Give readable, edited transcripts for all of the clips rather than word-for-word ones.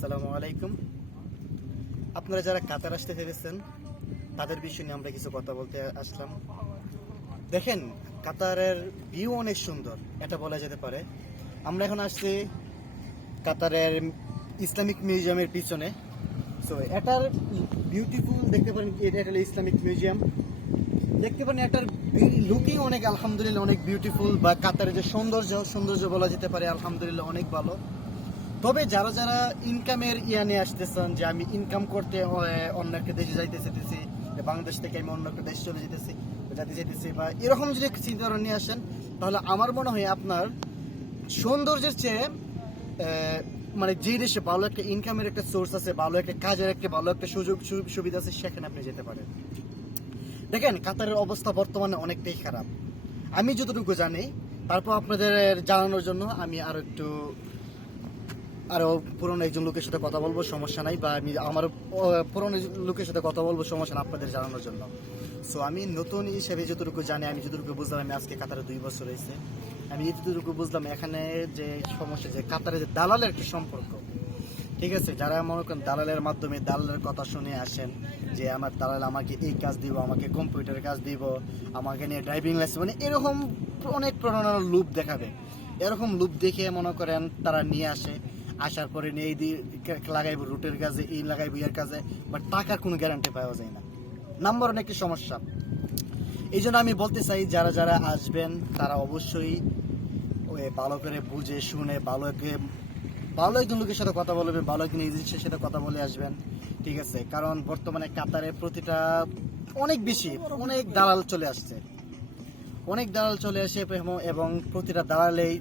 আসসালামু আলাইকুম। আপনারা যারা কাতার আসতে ভেবেছেন তাদের বিষয় নিয়ে আমরা কিছু কথা বলতে আসলাম। দেখেন, কাতারের ভিউ অনেক সুন্দর, এটা বলা যেতে পারে। আমরা এখন আসছি কাতারের ইসলামিক মিউজিয়ামের পিছনে। সো এটার বিউটিফুল দেখতে পারেন, এটা হলো ইসলামিক মিউজিয়াম। দেখতে পারেন এটার লুকিং অনেক আলহামদুলিল্লাহ অনেক বিউটিফুল, বা কাতারের যে সৌন্দর্য বলা যেতে পারে আলহামদুলিল্লাহ অনেক ভালো। তবে যারা যারা ইনকামের নিয়ে আসতেছেন, যে আমি ইনকাম করতে অন্য একটা দেশে যাইতে চাইতেছি, বাংলাদেশ থেকে আমি অন্য একটা দেশে চলে যেতে চাইতেছি, বা এরকম যদি চিন্তাধারা নিয়ে আসেন, তাহলে আমার মনে হয় আপনার সৌন্দর্যের চেয়ে মানে যে দেশে ভালো একটা ইনকামের একটা সোর্স আছে, ভালো একটা কাজের একটা ভালো একটা সুযোগ সুবিধা আছে, সেখানে আপনি যেতে পারেন। দেখেন, কাতারের অবস্থা বর্তমানে অনেকটাই খারাপ, আমি যতটুকু জানি। তারপর আপনাদের জানানোর জন্য আমি আরো পুরনো একজন লোকের সাথে কথা বলবো, সমস্যা নাই, বা আমি আমার পুরনো লোকের সাথে কথা বলবো, সমস্যা না, আপনাদের জানানোর জন্য। সো আমি নতুন হিসেবে যতটুকু জানি, আমি যতটুকু বুঝলাম, আমি আজকে কাতারে 2 বছর হয়েছে, আমি যতটুকু বুঝলাম এখানে যে সমস্যা, যে কাতারে যে দালালের একটা সম্পর্ক, ঠিক আছে, যারা মনে করেন দালালের মাধ্যমে দালালের কথা শুনে আসেন, যে আমার দালাল আমাকে এই কাজ দিব, আমাকে কম্পিউটারের কাজ দিব, আমাকে নিয়ে ড্রাইভিং লাইসেন্স, মানে এরকম অনেক প্রণয়নের লুপ দেখাবে। এরকম লুপ দেখে মনে করেন তারা নিয়ে আসার পরে নিয়ে এই দিয়ে লাগাইবো রুটের কাজে, এই লাগাইবো এর কাজে, বাট টাকার কোনো গ্যারান্টি পাওয়া যায় না। নাম্বার অনেক একটি সমস্যা। এই জন্য আমি বলতে চাই, যারা যারা আসবেন তারা অবশ্যই ওই ভালো করে বুঝে শুনে ভালো একজন লোকের সাথে কথা বলবেন, ভালো একজন এজেন্সির সাথে কথা বলে আসবেন, ঠিক আছে। কারণ বর্তমানে কাতারে প্রতিটা অনেক দালাল চলে আসছে, এবং প্রতিটা দালালেই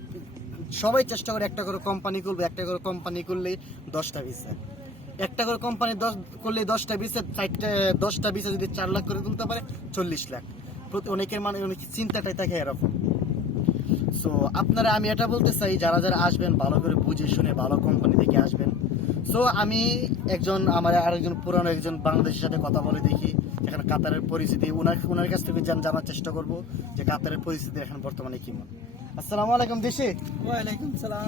সবাই চেষ্টা করে একটা করে কোম্পানি খুলবে, একটা করে কোম্পানি করলেই 10টা ভিসা, একটা করে কোম্পানি করলে 10টা ভিসা, 10টা ভিসা যদি 4 লাখ করে তুলতে পারে 40 লাখ। অনেকের চিন্তাটাই থাকে এরকম। সো আপনারা, আমি এটা বলতে চাই, যারা যারা আসবেন ভালো করে বুঝে শুনে ভালো কোম্পানি থেকে আসবেন। সো আমি আমার আরেকজন পুরানো একজন বাংলাদেশের সাথে কথা বলে দেখি এখানে কাতারের পরিস্থিতি, ওনার কাছ থেকে জানার চেষ্টা করব যে কাতারের পরিস্থিতি এখন বর্তমানে কেমন। আসসালামু আলাইকুম দেশে। ওয়ালাইকুম সালাম।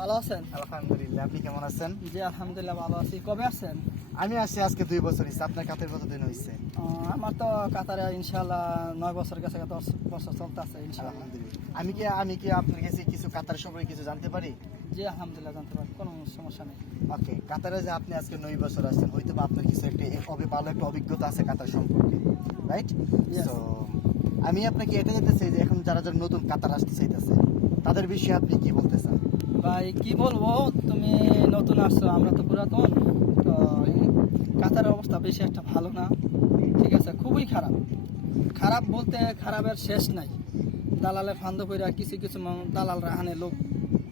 ভালো আছেন? আলহামদুলিল্লাহ, আপনি কেমন আছেন? জি আলহামদুলিল্লাহ ভালো আছি। কবে আসছেন? আমি আসছি আজকে 2 বছর হয়েছে। আপনার কাতার কতদিন হয়েছে? আমার তো কাতারে ইনশাআল্লাহ 9 বছর গেছে, 10 বছর চলতেছে ইনশাআল্লাহ। আলহামদুলিল্লাহ। আমি কি আপনার কাছে কিছু কাতার সম্পর্কে কিছু জানতে পারি? জি আলহামদুলিল্লাহ জানতে পারি, কোনো সমস্যা নেই। ওকে, কাতারে যে আপনি আজকে 9 বছর আসছেন, হয়তো বা আপনার কিছু একটা ভালো একটা অভিজ্ঞতা আছে কাতার সম্পর্কে, রাইট? তো আমি আপনাকে এটা জানতে চাই যে এখন যারা যারা নতুন কাতার আসতে চাইতেছে তাদের বিষয়ে আপনি কি বলতে চান? ভাই কি বলবো, তুমি নতুন আসছো, আমরা তো পুরাতন। তো এই কাতারের অবস্থা বেশি একটা ভালো না, ঠিক আছে, খুবই খারাপ বলতে খারাপের শেষ নাই। দালালের ফান্দ পইরা কিছু দালালরা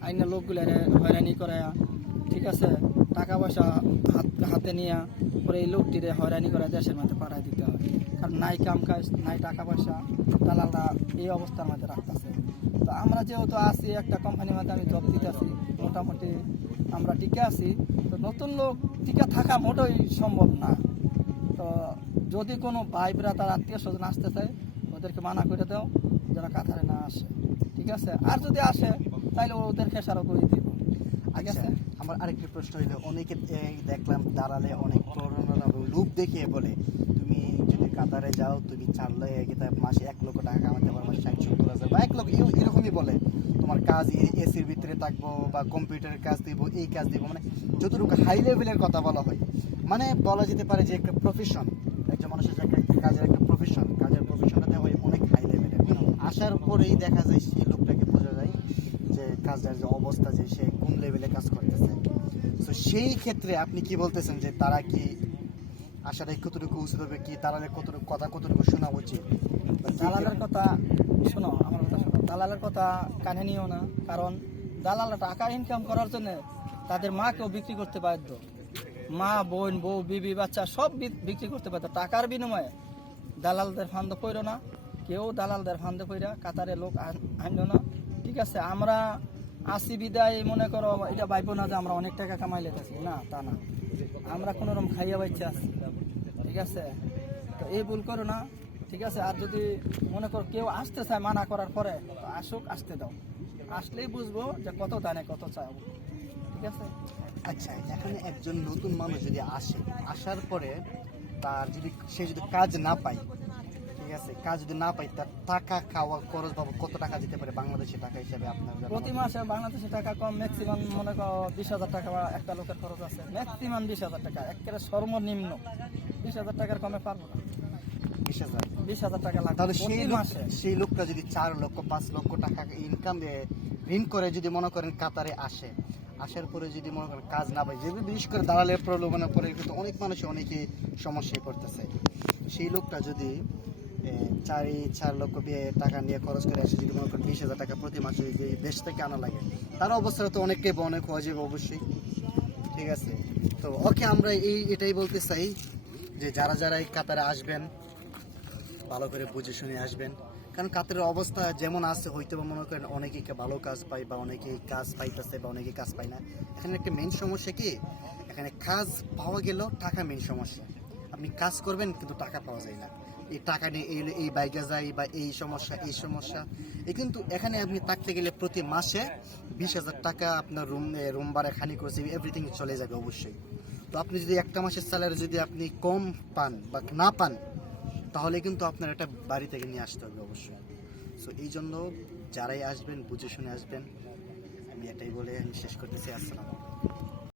আইনে লোকগুলো হয়রানি করে, ঠিক আছে, টাকা পয়সা হাতে নিয়ে পরে এই লোকটিরে হয়রানি করে দেশের মধ্যে পাঠাই দিতে হয়। কারণ নাই কাম কাজ, নাই টাকা পয়সা, দালালরা এই অবস্থার মধ্যে রাখতেছে। তো আমরা যেহেতু আছি একটা কোম্পানির মধ্যে, আমি জব দিতে আছি, মোটামুটি আমরা টিকে আছি। তো নতুন লোক টিকে থাকা মোটেই সম্ভব না। তো যদি কোনো ভাই তার আত্মীয় স্বজন আসতে চায়, ওদেরকে মানা করে দাও যেন কাতারে না আসে, ঠিক আছে। আর যদি আসে তাহলে ওদের খেসারও করে দিব, ঠিক আছে। আমার আরেকটি প্রশ্ন হইলো, অনেকে দেখলাম দালালে অনেক প্রণোদনা লুপ দেখিয়ে বলে, তুমি যদি কাতারে যাও তুমি চাইলে মাসে 1 লক্ষ টাকা কামাতে পারো, মাসে 60-70 হাজার বা 1 লক্ষ, এরকমই বলে। তোমার কাজ এসির ভিতরে থাকবো, বা কম্পিউটারের কাজ দিব, এই কাজ দিব, মানে যতটুকু হাই লেভেলের কথা বলা হয়, মানে বলা যেতে পারে যে একটা প্রফেশন, একজন মানুষের যে কাজের একটা কাজের প্রফেশনটাতে হয় অনেক হাই লেভেলের। আসার পরেই দেখা যায় সেই লোকটাকে বোঝা যায় যে কাজের যে অবস্থা, যে সে কোন লেভেলে কাজ করতেছে। তো সেই ক্ষেত্রে আপনি কি বলতেছেন যে তারা কি আসাটা কতটুকু উচিত হবে, কি দালালের কতটুকু শোনা উচিত? দালালের কথা শোনো, আমার কথা শোনো, দালালের কথা কানে নিও না। কারণ দালালরা টাকা ইনকাম করার জন্য তাদের মাকেও বিক্রি করতে বাধ্য। মা, বোন, বউ, বিবি, বাচ্চা সব বিক্রি করতে বাধ্য টাকার বিনিময়ে। দালালদের ফান্দ পড়ো না, কেউ দালালদের ফান্দে পড়া কাতারে লোক আনলো না, ঠিক আছে। আমরা আসি বিদায় মনে করো এটা ভাইবো না যে আমরা অনেক টাকা কামাই লেতেছি, না, তা না। আমরা কোনোরকম খাইয়া বাচ্চা আছি, ঠিক আছে। তো এই ভুল করো না, ঠিক আছে। আর যদি মনে করো কেউ আসতে চায় মানা করার পরে, তো আসুক, আসতে দাও, আসলেই বুঝবো যে কত দানে কত চাও, ঠিক আছে। আচ্ছা, এখানে একজন নতুন মানুষ যদি আসে, আসার পরে সে যদি কাজ না পায়, ঠিক আছে, কাজ যদি না পায়, তার টাকা খাওয়া খরচ বাবদ কত টাকা দিতে পারে বাংলাদেশি টাকা হিসাবে আপনার জানা প্রতি মতে? মাসে বাংলাদেশি টাকা কম, ম্যাক্সিমাম মনে করো 20,000 টাকা বা একটা লোকের খরচ আছে, ম্যাক্সিমাম 20,000 টাকা, একেবারে সর্বনিম্ন 20,000 টাকার কমে পারবো না। 20,000। 20,000 টাকা লাগবে তাহলে প্রতি মাসে। সেই লোকটা যদি 4 লক্ষ 5 লক্ষ টাকা ইনকাম ঋণ করে যদি মনে করেন কাতারে আসে, আসার পরে যদি মনে করেন কাজ না পায়, যেগুলো বিশেষ করে দালালের প্রলোভনে পড়ে কিন্তু অনেক মানুষ অনেকে সমস্যায় পড়তেছে, সেই লোকটা যদি 4 লক্ষ টাকা নিয়ে খরচ করে আসে, যদি মনে করেন 20,000 টাকা প্রতি মাসে যে দেশ থেকে আনা লাগে, তার অবস্থা তো অনেকটাই অনেক হওয়া যাবে অবশ্যই, ঠিক আছে। তো ওকে, আমরা এটাই বলতে চাই যে যারা এই কাতারে আসবেন ভালো করে বুঝে শুনে আসবেন, কারণ কাতারের অবস্থা যেমন আছে হয়তো বা মনে করেন অনেকেই ভালো কাজ পায় বা অনেকেই কাজ পাইতেছে বা অনেকেই কাজ পায় না। এখানে একটা মেন সমস্যা কি, এখানে কাজ পাওয়া গেলেও টাকা মেন সমস্যা। আপনি কাজ করবেন কিন্তু টাকা পাওয়া যায় না, এই টাকা নিয়ে এই বাইকে যায় বা এই সমস্যা কিন্তু এখানে আপনি থাকতে গেলে প্রতি মাসে 20,000 টাকা আপনার রুম ভাড়া, খালি করছে, এভরিথিং চলে যাবে অবশ্যই। তো আপনি যদি একটা মাসের স্যালারি যদি আপনি কম পান বা না পান, তাহলে কিন্তু আপনার একটা বাড়ি থেকে নিয়ে আসতে হবে অবশ্যই। সো এই জন্য যারাই আসবেন বুঝে শুনে আসবেন, আমি এটাই বলে আমি শেষ করতেছি। আসসালাম।